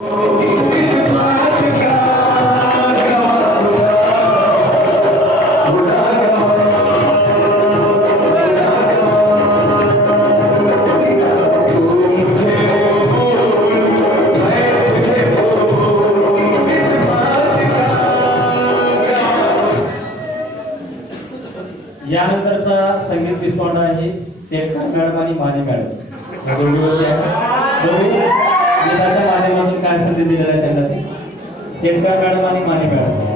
यानंतरचा संगीत डिस्काउंट आहे शेखर मॅडम आणि माने मॅडम गीताच्या माध्यमातून काय संदेश दिलेला आहे त्यांना शेखर मॅडम आणि माने मॅडम।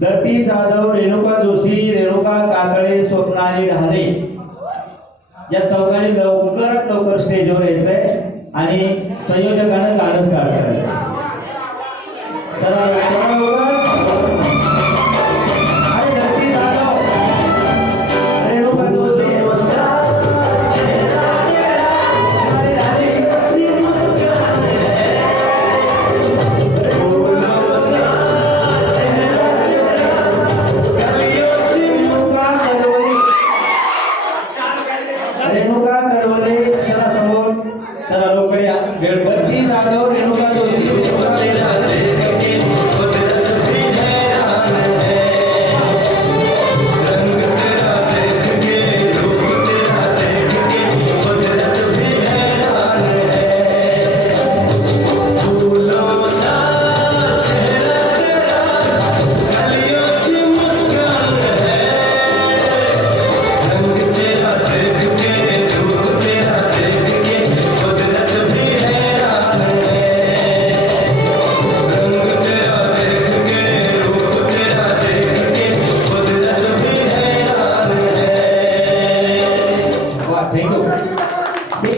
दत्ती जाधव, रेणुका जोशी, रेणुका काकळे, स्वप्नाली ढाले या चौघांनी लवकरात लवकर स्टेजवर यायचंय आणि संयोजकांना काढत काढायचं। दत्ती जाधव, रेणुका जोशी, रेणुका कडवले चला समोर, चला लवकर या। दत्ती जाधव, रेणुका जोशी,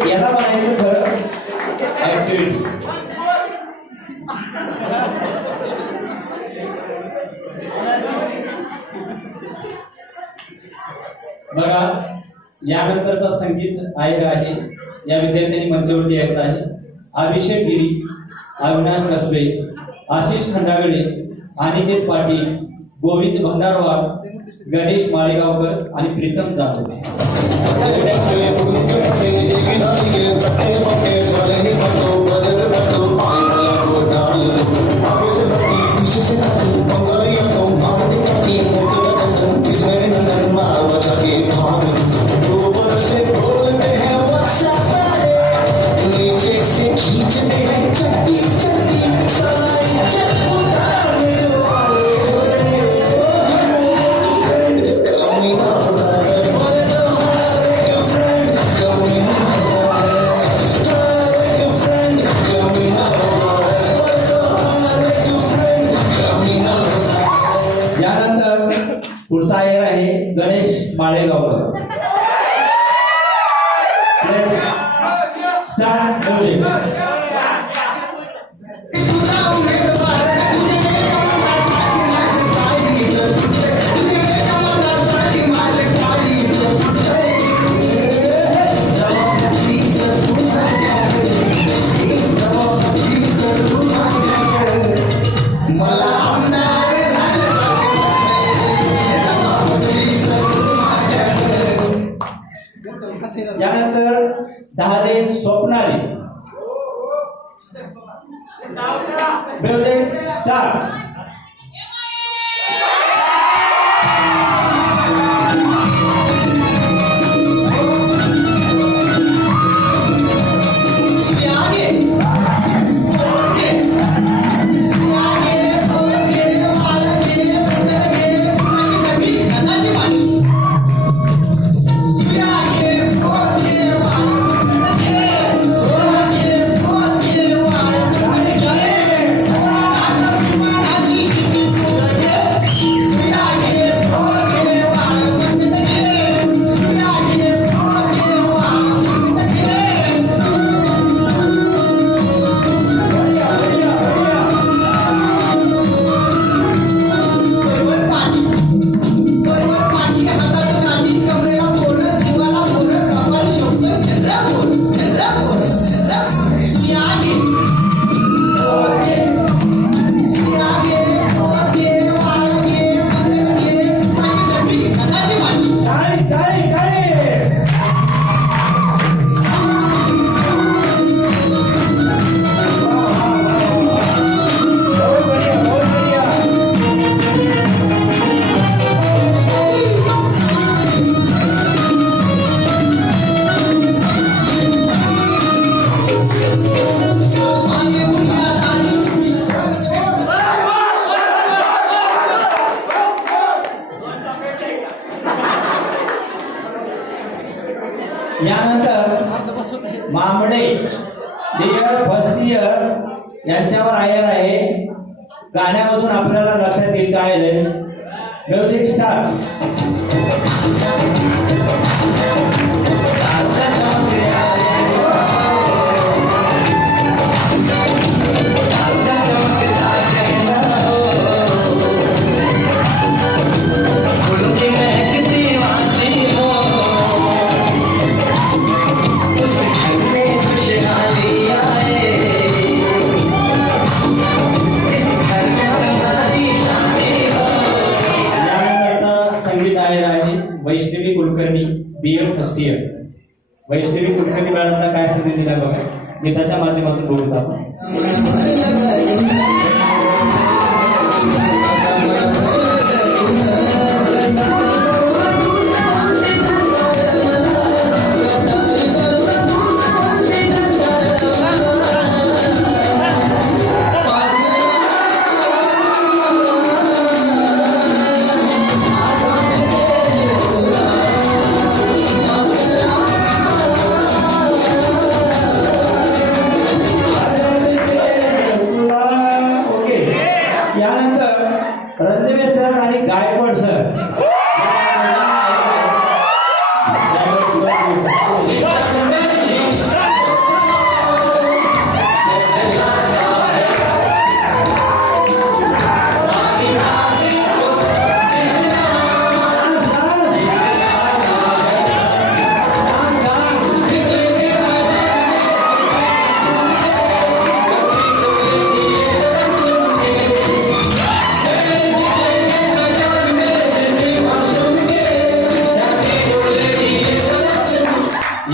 याला म्हणायचं खरं ऍक्टिव्हिटी। बघा यानंतरचा संगीत आयर आहे, या विद्यार्थ्यांनी मंचावरती यायचं आहे। अभिषेक गिरी, अविनाश कसबे, आशिष खंडागळे, अनिकेत पाटील, गोविंद भंडारवार, गणेश माळेगावकर आणि प्रीतम जाधव। यानंतर पुढचा आयर आहे गणेश माळेगावकर। Start music. यानंतर ढाले, स्वप्नाली। Music start. यांच्यावर आयर आहे. गाण्यामधून आपल्याला लक्षात येईल काय आहे. Music start. Vaishnavi Kulkarni BM first year. Vaishnavi Kulkarni मॅडमला काय संधी दिला बघा, गीताच्या माध्यमातून बोलत आपण. यानंतर रणदिवे सर आणि गायकवाड सर.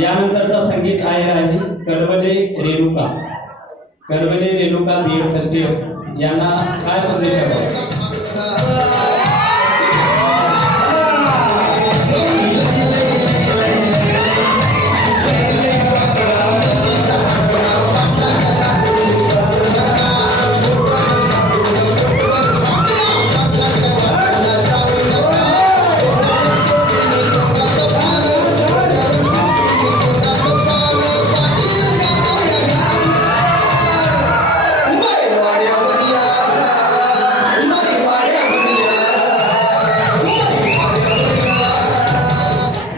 यानंतरचा संगीत आयर आहे कळवले रेणुका. कळवले रेणुका BM फर्स्ट इयर यांना काय संदेश आहे.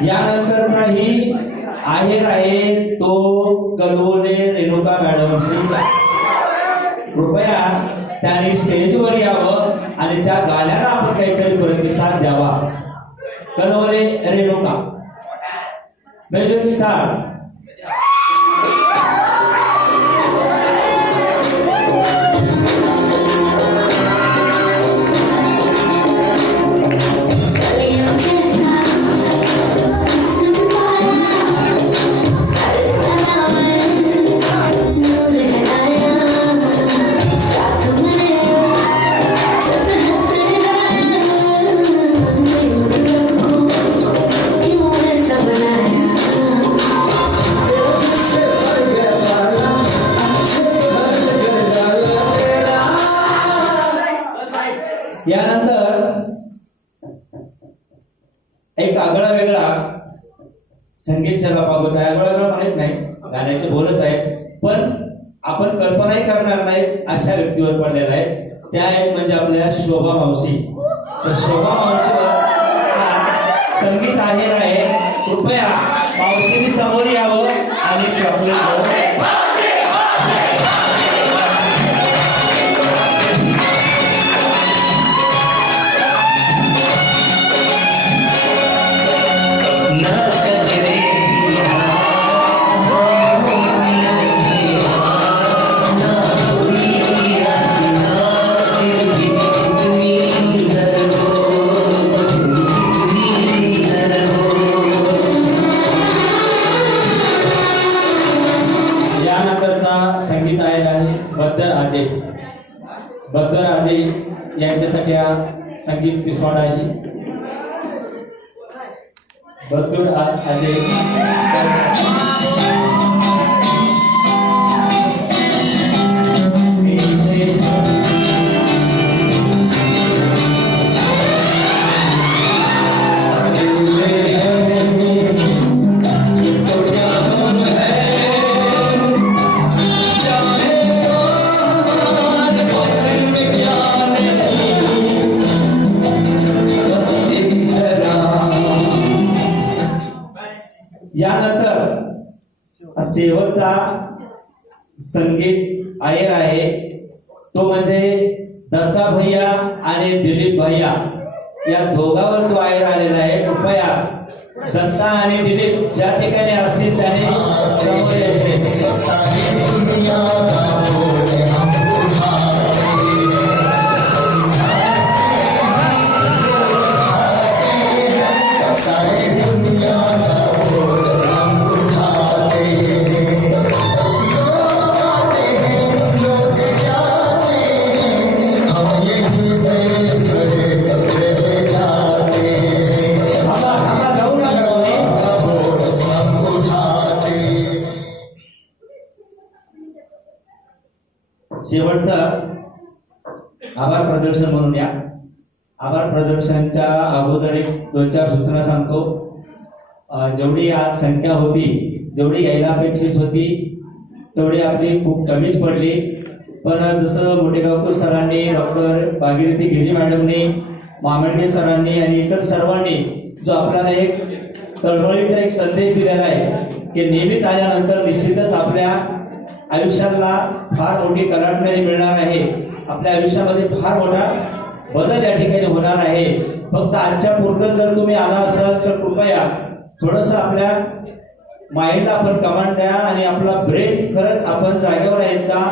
यानंतरचा ही आहेर आहे तो कलवले रेणुका मॅडमचा. कृपया त्यांनी स्टेजवर यावं आणि त्या गाण्याला आपण काहीतरी प्रतिसाद द्यावा. कलवले रेणुका. Music start. यानंतर एक आगळा वेगळा संगीत सभा पाहत आहे. आगळा वेगळा माणूस नाही, गाण्याचे बोलच आहेत, पण आपण कल्पनाही करणार नाहीत अशा व्यक्तीवर पडलेला आहे. त्या आहेत म्हणजे आपल्या शोभा मावशी. तर शोभा मावशीवर संगीत आहेर आहे. कृपया मावशीने समोर यावं आणि चॉकलेट संगीत आहे बद्दर आजे. बद्दर आजे यांच्यासाठी हा संगीत पिसवाड आहे. बद्दर आजे शेवटचा संगीत आयर आहे तो म्हणजे दत्ता भैया आणि दिलीप भैया या दोघांवर तो आयर आलेला आहे. कृपया दत्ता आणि दिलीप ज्या ठिकाणी असतील त्याने समोर यायचे. शेवटचं आभार प्रदर्शन म्हणून या. आभार प्रदर्शनच्या अगोदर एक 2-4 सूचना सांगतो. जेवढी आज संख्या होती, जेवढी यायला अपेक्षित होती तेवढी आपली खूप कमीच पडली. पण जसं मोठेगावकर सरांनी, डॉक्टर भागीरथी गिरी मॅडमनी, मामडके सरांनी आणि इतर सर्वांनी जो आपल्याला एक तळमळीचा एक संदेश दिलेला आहे की नियमित आल्यानंतर निश्चितच आपल्या आयुष्याला फार मोठी कलाटणी मिळणार आहे. आपल्या आयुष्यामध्ये फार मोठा बदल या ठिकाणी होणार आहे. फक्त आजच्या पुरतं जर तुम्ही आला असाल तर कृपया थोडंसं आपल्या माइंडला आपण कमांड द्या आणि आपला ब्रेन खरंच आपण जागेवर आहे का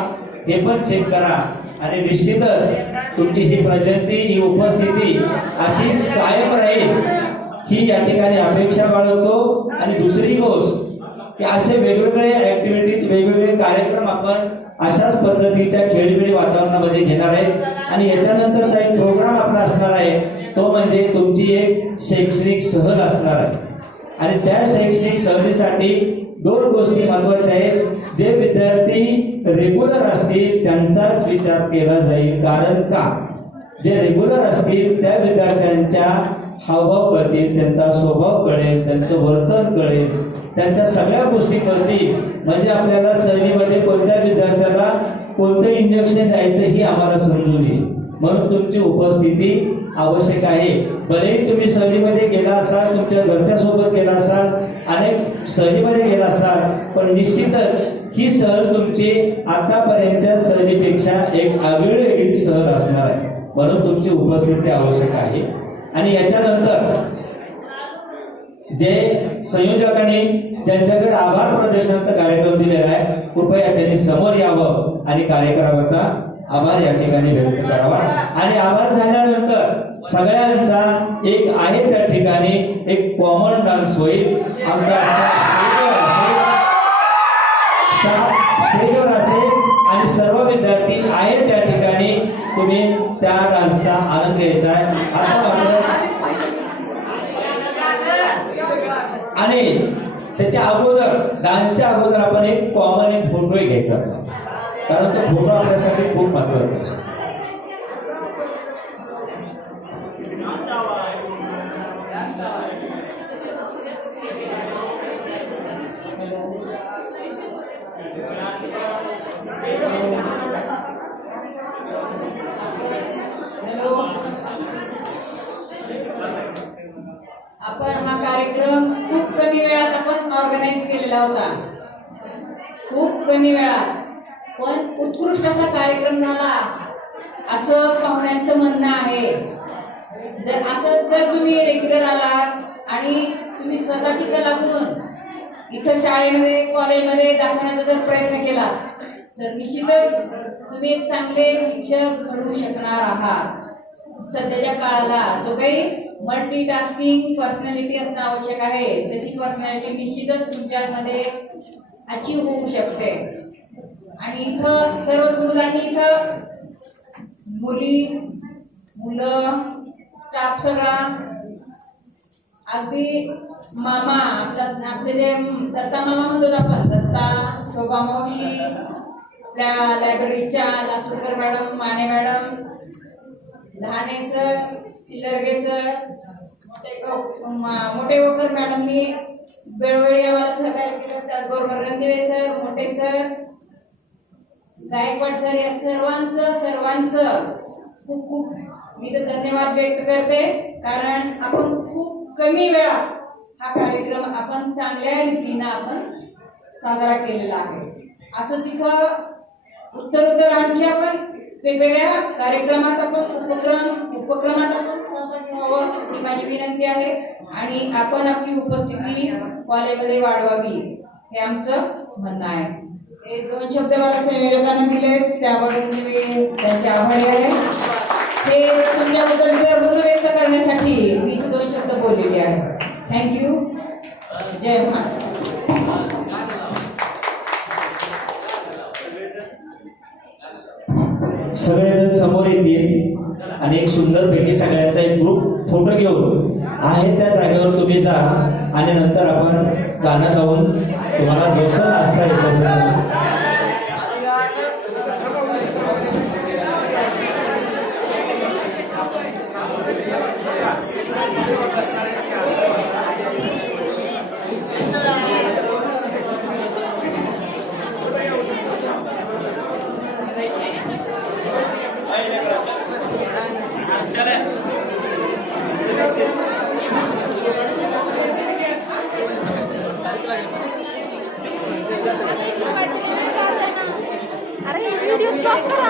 हे पण चेक करा. आणि निश्चितच तुमची ही प्रेझेंटी, ही उपस्थिती अशीच कायम राहील ही या ठिकाणी अपेक्षा बाळगतो. आणि दुसरी गोष्ट की असे वेगवेगळे ऍक्टिव्हिटीज, वेगवेगळे कार्यक्रम आपण अशाच पद्धतीच्या खेळीमेळी वातावरणामध्ये घेणार आहे. आणि याच्यानंतरचा एक प्रोग्राम आपला असणार आहे तो म्हणजे तुमची एक शैक्षणिक सहल असणार आहे. आणि त्या शैक्षणिक सहलीसाठी 2 गोष्टी महत्वाच्या आहेत. जे विद्यार्थी रेग्युलर असतील त्यांचाच विचार केला जाईल. कारण का, जे रेग्युलर असतील त्या विद्यार्थ्यांच्या हावभाव कळतील, त्यांचा स्वभाव कळेल, त्यांचं वर्तन कळेल, त्यांच्या सगळ्या गोष्टी कळतील. म्हणजे आपल्याला सहलीमध्ये कोणत्या विद्यार्थ्याला कोणतं इंजेक्शन द्यायचं ही आम्हाला समजून येईल. म्हणून तुमची उपस्थिती आवश्यक आहे. भलेही तुम्ही सहलीमध्ये गेला असाल, तुमच्या घरच्या सोबत गेला असाल, अनेक सहलीमध्ये गेला असाल, पण निश्चितच ही सहल तुमची आतापर्यंतच्या सहलीपेक्षा एक आगळीवेगळी सहल असणार आहे. म्हणून तुमची उपस्थिती आवश्यक आहे. आणि याच्यानंतर जे संयोजकांनी ज्यांच्याकडे आभार प्रदर्शनाचा कार्यक्रम दिलेला आहे कृपया त्यांनी समोर यावं आणि कार्यक्रमाचा आभार या ठिकाणी व्यक्त करावा. आणि आभार झाल्यानंतर सगळ्यांचा एक आहे त्या ठिकाणी एक कॉमन डान्स होईल. आमचा स्टेजवर असेल आणि सर्व विद्यार्थी आहेत त्या ठिकाणी तुम्ही त्या डान्सचा आनंद घ्यायचा आहे. आणि त्याच्या अगोदर, डान्सच्या अगोदर आपण एक कॉमन एक फोटो घ्यायचा, कारण तो फोटो आपल्यासाठी खूप महत्वाचा असतो. आपण हा कार्यक्रम खूप कमी वेळात आपण ऑर्गनाईज केलेला होता, खूप कमी वेळात, पण उत्कृष्ट असा कार्यक्रम झाला असं पाहुण्यांचं म्हणणं आहे. जर तुम्ही रेग्युलर आलात आणि तुम्ही स्वतःची कला गुण इथं शाळेमध्ये, कॉलेजमध्ये दाखवण्याचा जर प्रयत्न केला तर निश्चितच तुम्ही एक चांगले शिक्षक घडवू शकणार आहात. सध्याच्या काळाला जो काही मल्टीटास्किंग पर्सनॅलिटी असणं आवश्यक आहे तशी पर्सनॅलिटी निश्चितच तुमच्यामध्ये अचीव होऊ शकते. आणि इथं सर्वच मुलांनी, इथं मुली, मुलं, स्टाफ सगळा, अगदी मामा, आपले जे दत्ता मामा म्हणतो आपण, दत्ता, शोभा मावशी, आपल्या लायब्ररीच्या Laturkar madam, Mane madam, Lahane sir, Chilarge sir, Mothegaonkar मॅडमनी वेळोवेळी आम्हाला सहकार्य केलं. त्याचबरोबर Randive sir, Mothe sir, Gaikwad sir, या सर्वांचं खूप खूप मी तर धन्यवाद व्यक्त करते. कारण आपण खूप कमी वेळात हा कार्यक्रम आपण चांगल्या रीतीनं आपण साजरा केलेला आहे. असंच इथं उत्तर आणखी आपण वेगवेगळ्या कार्यक्रमात आपण उपक्रमात आपण सहभागी व्हावं ही माझी विनंती आहे. आणि आपण आपली उपस्थिती कॉलेजमध्ये वाढवावी हे आमचं म्हणणं आहे. हे 2 शब्द मला संयोजकांना दिले त्याबद्दल मी त्यांचे आभारी आहे. हे तुमच्याबद्दल ऋण व्यक्त करण्यासाठी मी 2 शब्द बोललेले आहे. थँक्यू. जय महाराष्ट्र. सगळेजण समोर येतील आणि एक सुंदर पैकी सगळ्यांचा एक ग्रुप फोटो घेऊन आहे त्या जागेवर तुम्ही जा आणि नंतर आपण गाणं गाऊन तुम्हाला जसं नाचता येत असेल अरे व्हिडिओ स्टॉप करा.